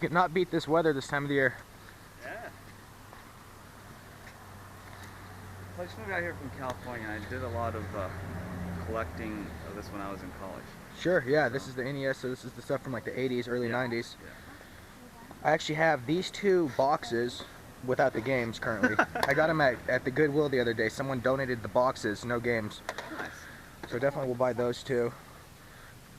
You cannot beat this weather this time of the year. Yeah. I just moved out here from California. I did a lot of collecting of this when I was in college. Sure, yeah, this is the NES, so this is the stuff from like the 80s, early 90s. Yeah. I actually have these 2 boxes without the games currently. I got them at the Goodwill the other day. Someone donated the boxes, no games. Nice. So definitely we'll buy those 2.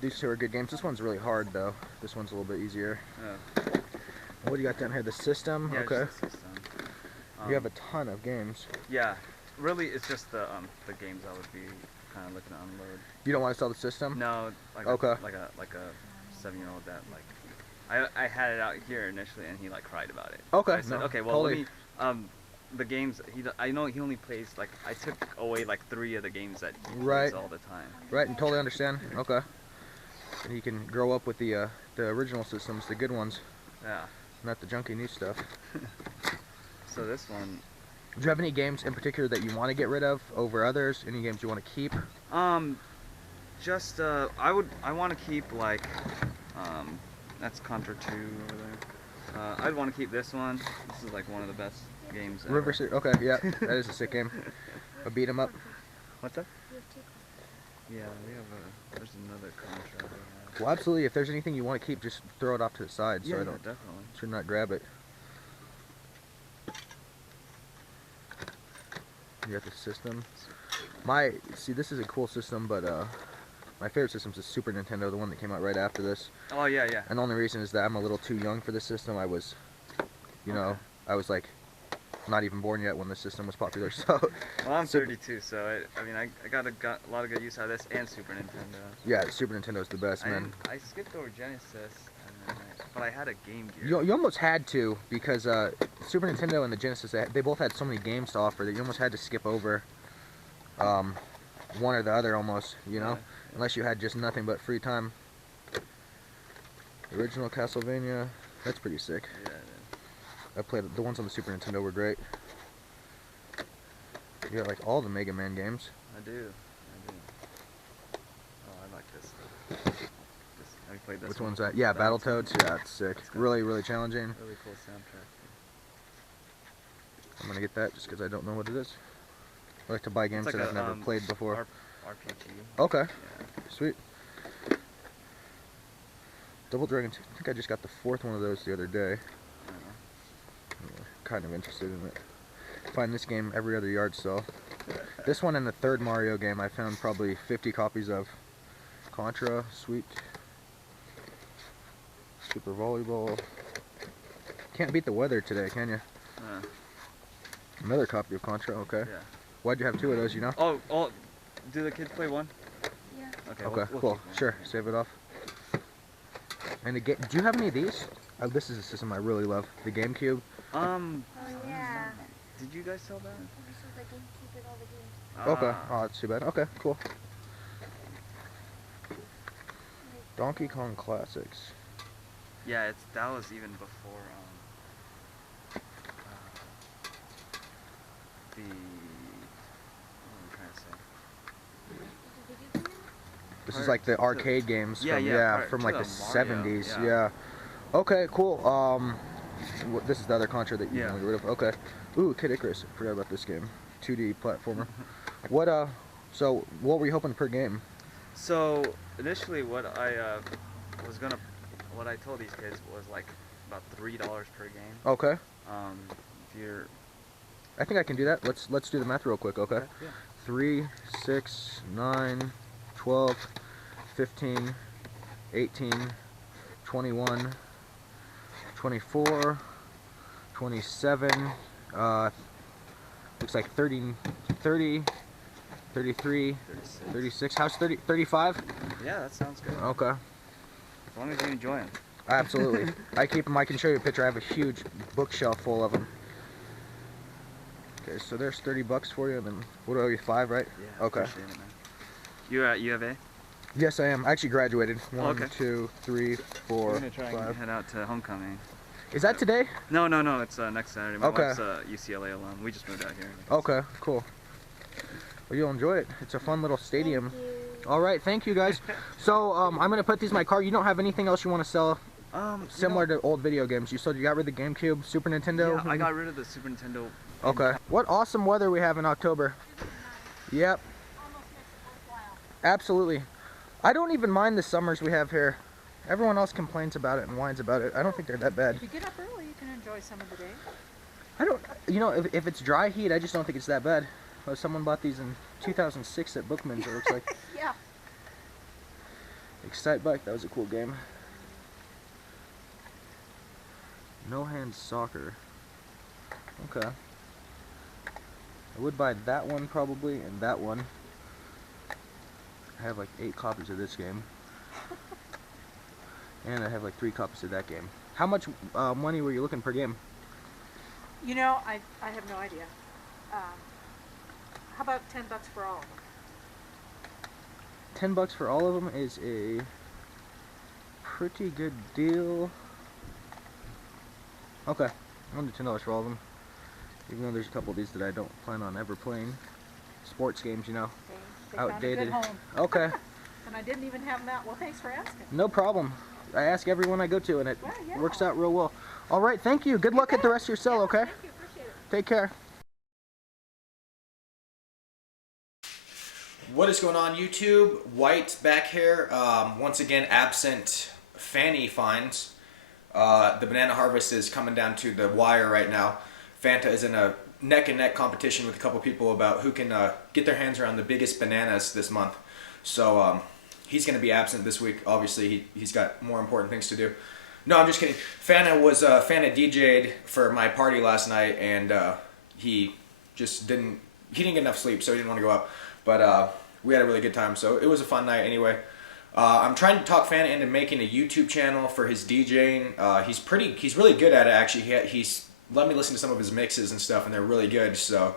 These 2 are good games. This one's really hard though. This one's a little bit easier. Yeah. What do you got down here? The system? Yeah, okay. just the system. You have a ton of games. Yeah. Really, it's just the games I would be kind of looking to unload. You don't want to sell the system? No, like okay. like a 7-year-old that like I had it out here initially and he like cried about it. Okay. So I said, no, okay, well totally. let me the games I know he only plays like I took away like 3 of the games that he right. plays all the time. Right, and totally understand. Okay. And he can grow up with the original systems, the good ones. Yeah. Not the junky new stuff. So this one. Do you have any games in particular that you want to get rid of over others? Any games you want to keep? Just I want to keep like that's Contra 2 over there. I'd want to keep this one. This is like one of the best games ever. River City. Okay, yeah, that is a sick game. A beat 'em up. What's that? Yeah, we have there's another Contra we have. Well, absolutely. If there's anything you want to keep, just throw it off to the side so I don't definitely. should not grab it. You got the system. See, this is a cool system, but my favorite system is the Super Nintendo, the one that came out right after this. Oh yeah, yeah. And the only reason is that I'm a little too young for this system. I was, you know, I was like not even born yet when the system was popular. So. Well, I'm 32, so I mean I got a lot of good use out of this and Super Nintendo. Yeah, the Super Nintendo is the best, man. I skipped over Genesis, but I had a Game Gear. You almost had to, because Super Nintendo and the Genesis, they both had so many games to offer that you almost had to skip over one or the other almost, you know, unless you had just nothing but free time. The original Castlevania, that's pretty sick. Yeah, I played the ones on the Super Nintendo were great. You got like all the Megaman games. I do. Oh, I like this. Have you played this? Which one's that? Yeah, Battletoads. Yeah, it's sick. Really, really challenging. Really cool soundtrack. I'm gonna get that just because I don't know what it is. I like to buy games like that I've never played before. RPG. Okay. Yeah. Sweet. Double Dragon 2. I think I just got the 4th one of those the other day. I'm kind of interested in it. Find this game every other yard sale. This one and the 3rd Mario game I found probably 50 copies of. Contra, sweet. Super Volleyball. Can't beat the weather today, can you? Another copy of Contra, okay. Yeah. Why'd you have 2 of those, you know? Oh, do the kids play one? Yeah. Okay, Okay, we'll cool. Sure, save it off. And the do you have any of these? Oh, this is a system I really love. The GameCube. Oh yeah. Did you guys sell that? We sold the GameCube and all the games. Okay. Oh, that's too bad. Okay, cool. Donkey Kong Classics. Yeah, that was even before what am I trying to say? This is like the arcade games from like the 70s. Yeah. Okay, cool. This is the other Contra that you can get rid of. Okay. Ooh, Kid Icarus. Forgot about this game. 2D platformer. So what were you hoping per game? So initially, what I told these kids was like about $3 per game. Okay. If you're, I think I can do that. Let's do the math real quick. Okay. Yeah. 3, 6, 9, 12, 15, 18, 21, 24, 27, looks like 30, 33, 36. How's 35? Yeah, that sounds good. Okay. As long as you enjoy them. Absolutely. I keep them. I can show you a picture. I have a huge bookshelf full of them. Okay, so there's $30 for you, and then what do I owe you? 5, right? Yeah. Okay. Appreciate it, man. You're at U of A? Yes, I am. I actually graduated. 1, 2, 3, 4, We're gonna try 5. and head out to homecoming. Is that today? No. It's next Saturday. My Okay. wife's a UCLA alum. We just moved out here. Okay, cool. Well, you'll enjoy it. It's a fun little stadium. Thank you. All right, thank you guys. So I'm gonna put these in my car. You don't have anything else you want to sell Similar to old video games. You got rid of the GameCube, Super Nintendo? Yeah, I got rid of the Super Nintendo. Okay. What awesome weather we have in October. Yep. Absolutely. I don't even mind the summers we have here. Everyone else complains about it and whines about it. I don't think they're that bad. If you get up early, you can enjoy some of the day. I don't, you know, if it's dry heat, I just don't think it's that bad. Oh, someone bought these in 2006 at Bookman's, it looks like. Yeah. Excite Bike, that was a cool game. No Hands Soccer. Okay. I would buy that one probably, and that one. I have like 8 copies of this game. And I have like 3 copies of that game. How much money were you looking per game? You know, I have no idea. How about $10 for all of them? $10 for all of them is a pretty good deal. Okay, I'll do $10 for all of them. Even though there's a couple of these that I don't plan on ever playing. Sports games, you know. They Outdated. found a good home. Okay. And I didn't even have them out. Well, thanks for asking. No problem. I ask everyone I go to, and it yeah. works out real well. All right, thank you. Good luck at the rest of your sale, okay? Thank you. Appreciate it. Take care. What is going on, YouTube? White back here. Once again, absent Fanny finds. The banana harvest is coming down to the wire right now. Fanta is in a neck-and-neck competition with a couple people about who can get their hands around the biggest bananas this month. So he's going to be absent this week. Obviously, he's got more important things to do. No, I'm just kidding. Fanta DJ'd for my party last night, and he didn't get enough sleep, so he didn't want to go out. But we had a really good time, so it was a fun night anyway. I'm trying to talk Fanta into making a YouTube channel for his DJing. He's really good at it, actually. He's let me listen to some of his mixes and stuff, and they're really good. So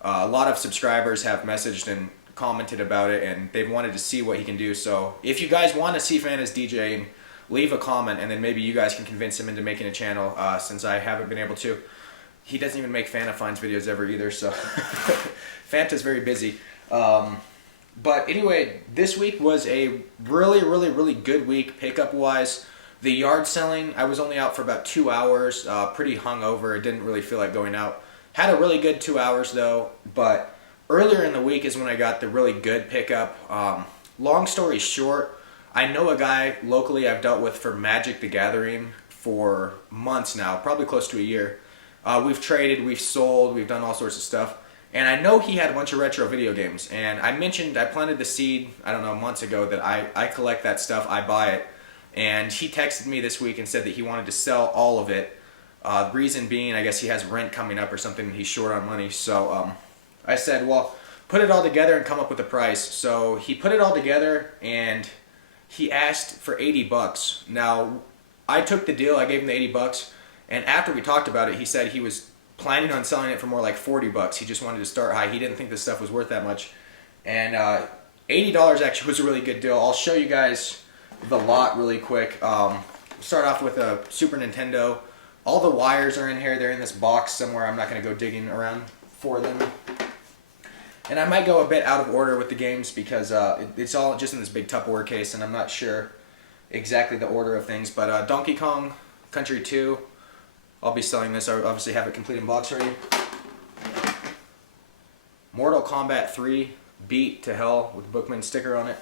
a lot of subscribers have messaged and commented about it, and they've wanted to see what he can do. So if you guys want to see Fanta's DJing, leave a comment, and then maybe you guys can convince him into making a channel, since I haven't been able to. He doesn't even make Fanta Finds videos ever either, so Fanta's very busy. But anyway, this week was a really good week pickup-wise. The yard selling, I was only out for about 2 hours, pretty hungover. Didn't really feel like going out. Had a really good 2 hours though, but earlier in the week is when I got the really good pickup. Long story short, I know a guy locally I've dealt with for Magic the Gathering for months now, probably close to a year. We've traded, we've sold, we've done all sorts of stuff. And I know he had a bunch of retro video games. And I planted the seed, I don't know, months ago that I collect that stuff, I buy it. And he texted me this week and said that he wanted to sell all of it. Reason being, I guess he has rent coming up or something, and he's short on money. So I said, well, put it all together and come up with a price. So he put it all together, and he asked for $80. Now, I took the deal, I gave him the $80, and after we talked about it, he said he was planning on selling it for more like $40. He just wanted to start high. He didn't think this stuff was worth that much. And $80 actually was a really good deal. I'll show you guys the lot really quick. Start off with a Super Nintendo. All the wires are in here. They're in this box somewhere. I'm not going to go digging around for them. And I might go a bit out of order with the games because it's all just in this big Tupperware case, and I'm not sure exactly the order of things. But Donkey Kong Country 2, I'll be selling this. I obviously have it complete in box ready. Mortal Kombat 3, Beat to Hell with the Bookman sticker on it.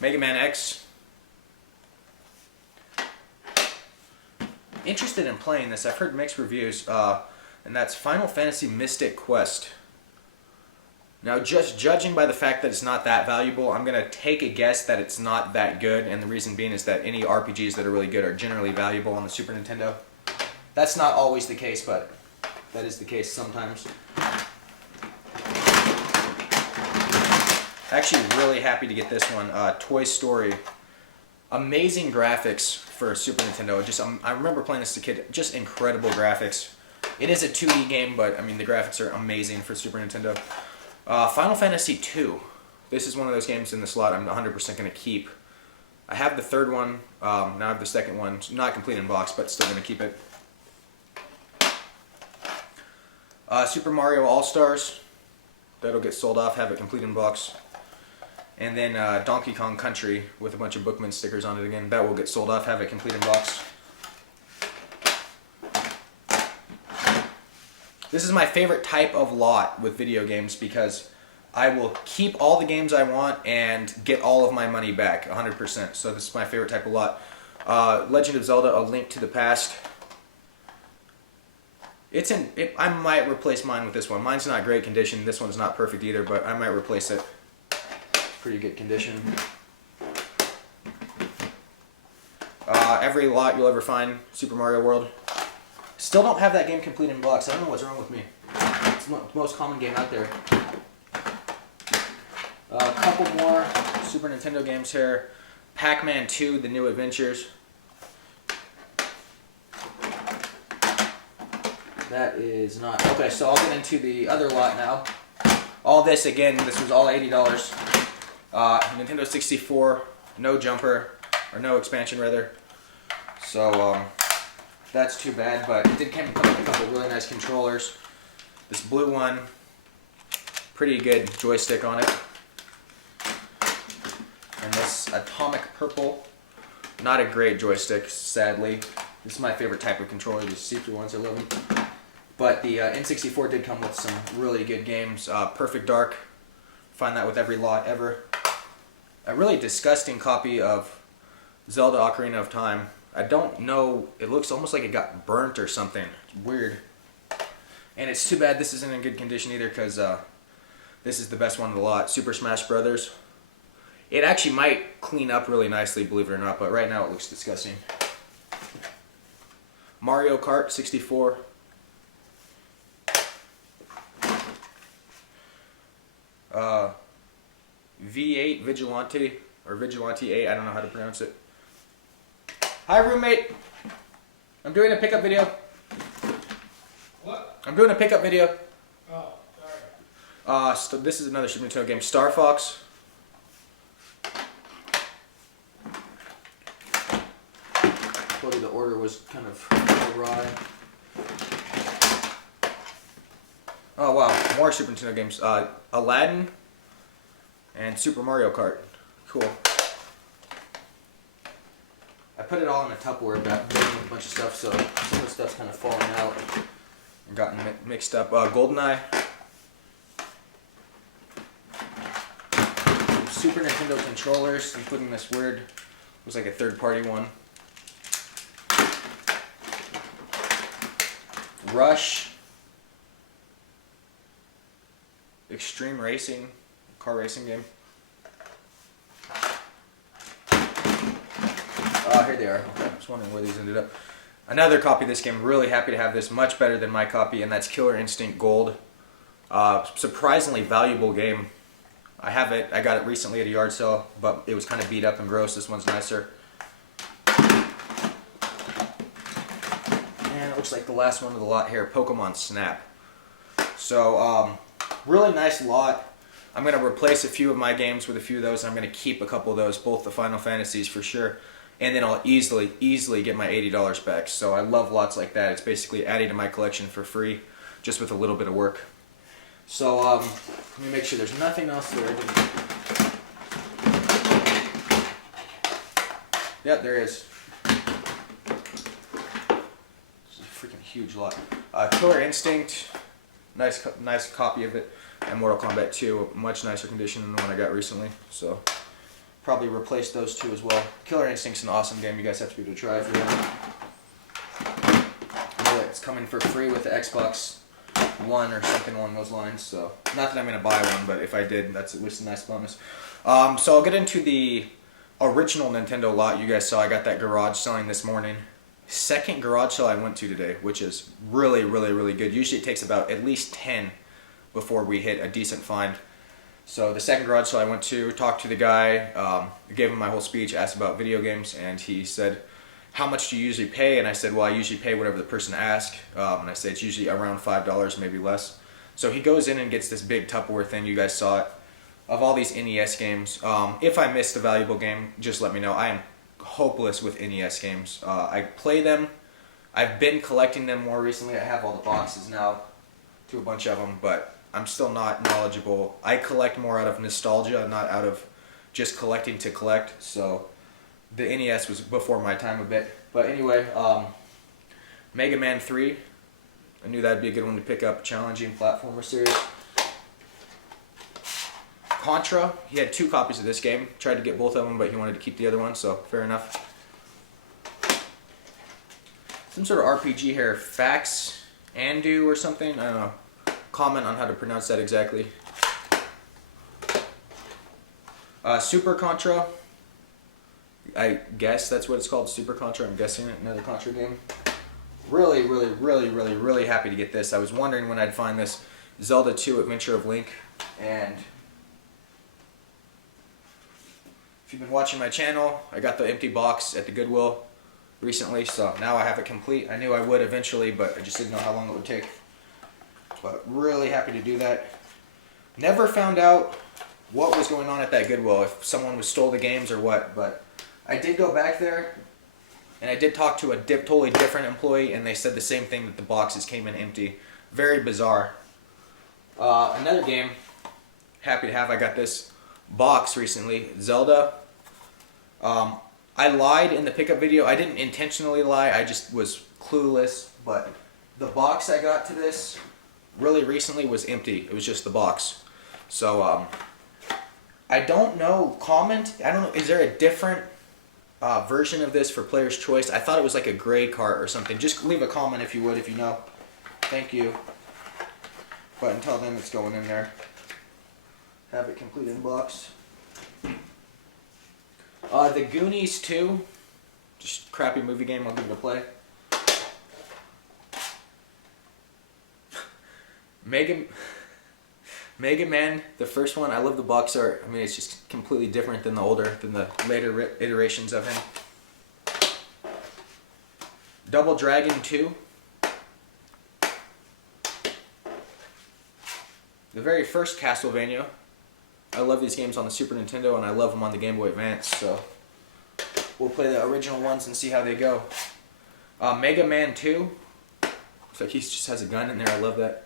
Megaman X. Interested in playing this. I've heard mixed reviews, and that's Final Fantasy Mystic Quest. Now, just judging by the fact that it's not that valuable, I'm going to take a guess that it's not that good, and the reason being is that any RPGs that are really good are generally valuable on the Super Nintendo. That's not always the case, but that is the case sometimes. Actually really happy to get this one, Toy Story. Amazing graphics for Super Nintendo. I remember playing this as a kid, just incredible graphics. It is a 2D game, but I mean the graphics are amazing for Super Nintendo. Final Fantasy 2. This is one of those games in the slot I'm 100% going to keep. I have the third one, now I have the second one, not complete in box, but still going to keep it. Super Mario All-Stars. That'll get sold off, have it complete in box. And then Donkey Kong Country with a bunch of Bookman stickers on it again. That will get sold off, have it complete in box. This is my favorite type of lot with video games because I will keep all the games I want and get all of my money back, 100%. So this is my favorite type of lot. Legend of Zelda: A Link to the Past. I might replace mine with this one. Mine's not great condition. This one's not perfect either, but I might replace it. Pretty good condition. Every lot you'll ever find, Super Mario World. Still don't have that game complete in box. I don't know what's wrong with me. It's the most common game out there. A couple more Super Nintendo games here. Pac-Man 2, The New Adventures. That is not... Okay, so I'll get into the other lot now. All this, again, this was all $80. Nintendo 64, no jumper, or no expansion rather. So, that's too bad, but it did come with a couple of really nice controllers. This blue one, pretty good joystick on it. And this atomic purple, not a great joystick, sadly. This is my favorite type of controller, these see-through ones, I love them. But the N64 did come with some really good games. Perfect Dark, find that with every lot ever. A really disgusting copy of Zelda Ocarina of Time. I don't know, it looks almost like it got burnt or something. It's weird. And it's too bad this isn't in good condition either because this is the best one of the lot. Super Smash Brothers. It actually might clean up really nicely, believe it or not, but right now it looks disgusting. Mario Kart 64. V8 Vigilante, or Vigilante 8, I don't know how to pronounce it. Hi roommate, I'm doing a pickup video. What? I'm doing a pickup video. Oh, sorry. So this is another Super Nintendo game, Star Fox. Told you the order was kind of awry. Oh wow, more Super Nintendo games. Aladdin and Super Mario Kart. Cool. I put it all in a Tupperware bag with a bunch of stuff, so some of the stuff's kind of falling out and gotten mixed up. GoldenEye. Super Nintendo controllers, including this weird, it was like a third-party one. Rush. Extreme Racing, car racing game. Here they are. Okay, I was wondering where these ended up. Another copy of this game. Really happy to have this. Much better than my copy, and that's Killer Instinct Gold. Surprisingly valuable game. I have it. I got it recently at a yard sale, but it was kind of beat up and gross. This one's nicer. And it looks like the last one of the lot here, Pokemon Snap. So, really nice lot. I'm going to replace a few of my games with a few of those, and I'm going to keep a couple of those, both the Final Fantasies for sure. And then I'll easily get my $80 back. So I love lots like that. It's basically adding to my collection for free, just with a little bit of work. So let me make sure there's nothing else there. Yep, there is. It's a freaking huge lot. Killer Instinct, nice copy of it. And Mortal Kombat 2, much nicer condition than the one I got recently. So probably replace those two as well. Killer Instinct's an awesome game. You guys have to be able to try it for that. I know it's coming for free with the Xbox One or something along those lines. So not that I'm going to buy one, but if I did, that's at least a nice bonus. So I'll get into the original Nintendo lot you guys saw. I got that garage selling this morning. Second garage sale I went to today, which is really good. Usually it takes about at least 10 before we hit a decent find. So the second garage sale I went to, talked to the guy, gave him my whole speech, asked about video games, and he said, how much do you usually pay? And I said, well, I usually pay whatever the person asks. And I said, it's usually around $5, maybe less. So he goes in and gets this big Tupperware thing, you guys saw it, of all these NES games. If I missed a valuable game, just let me know. I am hopeless with NES games. I play them. I've been collecting them more recently. I have all the boxes now, to a bunch of them, but I'm still not knowledgeable. I collect more out of nostalgia, not out of just collecting to collect. So the NES was before my time a bit. But anyway, Megaman 3. I knew that'd be a good one to pick up. Challenging platformer series. Contra. He had 2 copies of this game. Tried to get both of them, but he wanted to keep the other one, so fair enough. Some sort of RPG here. Fax Andu or something. I don't know. Comment on how to pronounce that exactly. Super Contra. I guess that's what it's called, Super Contra. I'm guessing it. Another Contra game. Really, really, really, really, really happy to get this. I was wondering when I'd find this. Zelda 2 Adventure of Link. And if you've been watching my channel, I got the empty box at the Goodwill recently, so now I have it complete. I knew I would eventually, but I just didn't know how long it would take. But really happy to do that. Never found out what was going on at that Goodwill, if someone was stole the games or what, but I did go back there, and I did talk to a totally different employee, and they said the same thing, that the boxes came in empty. Very bizarre. Another game, happy to have, I got this box recently, Zelda. I lied in the pickup video. I didn't intentionally lie, I just was clueless, but the box I got to this really recently was empty. It was just the box. So, I don't know, I don't know, is there a different version of this for Player's Choice? I thought it was like a gray cart or something. Just leave a comment if you would, if you know. Thank you. But until then, it's going in there. Have it complete in the box. The Goonies 2, just crappy movie game, I'll give it a play. Megaman, the first one, I love the box art. I mean, it's just completely different than the later iterations of him. Double Dragon 2. The very first Castlevania. I love these games on the Super Nintendo, and I love them on the Game Boy Advance, so we'll play the original ones and see how they go. Mega Man 2. Looks like he just has a gun in there. I love that.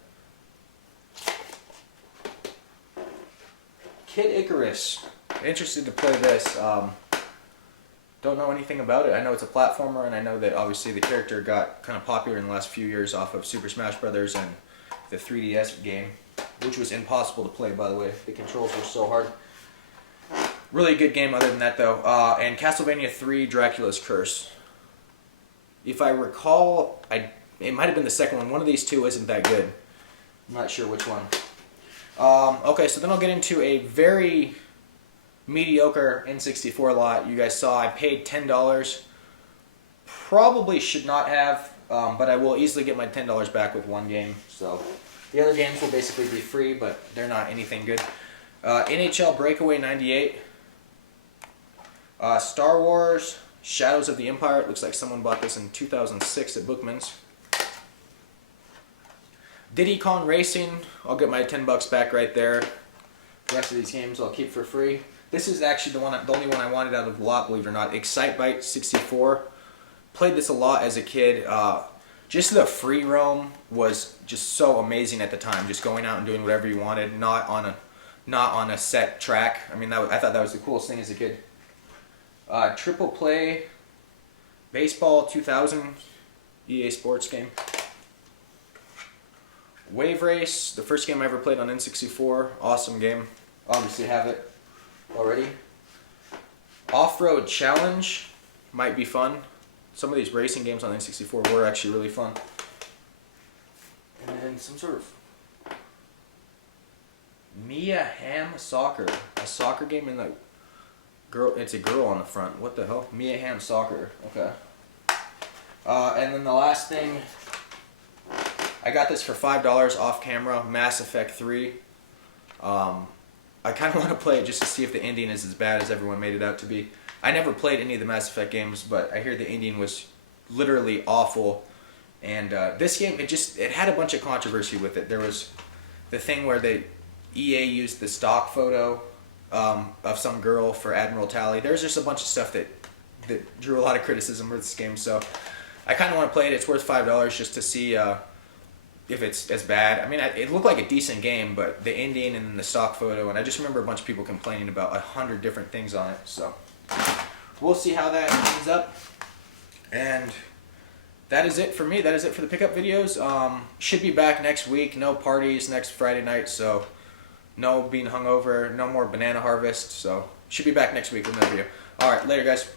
Kid Icarus. Interested to play this. Don't know anything about it. I know it's a platformer, and I know that obviously the character got kind of popular in the last few years off of Super Smash Bros. And the 3DS game, which was impossible to play, by the way. The controls were so hard. Really good game other than that, though. And Castlevania 3 Dracula's Curse. If I recall, it might have been the second one. One of these two isn't that good. I'm not sure which one. Okay, so then I'll get into a very mediocre N64 lot. You guys saw I paid $10. Probably should not have, but I will easily get my $10 back with one game. So the other games will basically be free, but they're not anything good. NHL Breakaway 98. Star Wars Shadows of the Empire. It looks like someone bought this in 2006 at Bookman's. Diddy Kong Racing. I'll get my $10 back right there. The rest of these games I'll keep for free. This is actually the only one I wanted out of the lot, believe it or not. Excitebike 64. Played this a lot as a kid. Just the free roam was just so amazing at the time. Just going out and doing whatever you wanted, not on a set track. I mean, I thought that was the coolest thing as a kid. Triple Play Baseball 2000 EA Sports game. Wave Race, the first game I ever played on N64. Awesome game. Obviously have it already. Off-Road Challenge might be fun. Some of these racing games on N64 were actually really fun. And then some sort of Mia Hamm Soccer. A soccer game in the girl. It's a girl on the front. What the hell? Mia Hamm Soccer. Okay. And then the last thing, I got this for $5 off camera. Mass Effect 3. I kind of want to play it just to see if the ending is as bad as everyone made it out to be. I never played any of the Mass Effect games, but I hear the ending was literally awful. And this game, it had a bunch of controversy with it. There was the thing where EA used the stock photo of some girl for Admiral Tally. There's just a bunch of stuff that drew a lot of criticism with this game. So I kind of want to play it. It's worth $5 just to see if it's as bad. I mean, it looked like a decent game, but the ending and the stock photo, and I just remember a bunch of people complaining about 100 different things on it. So we'll see how that ends up. And that is it for me. That is it for the pickup videos. Should be back next week. No parties next Friday night, so no being hungover. No more banana harvest. So should be back next week with another video. All right, later, guys.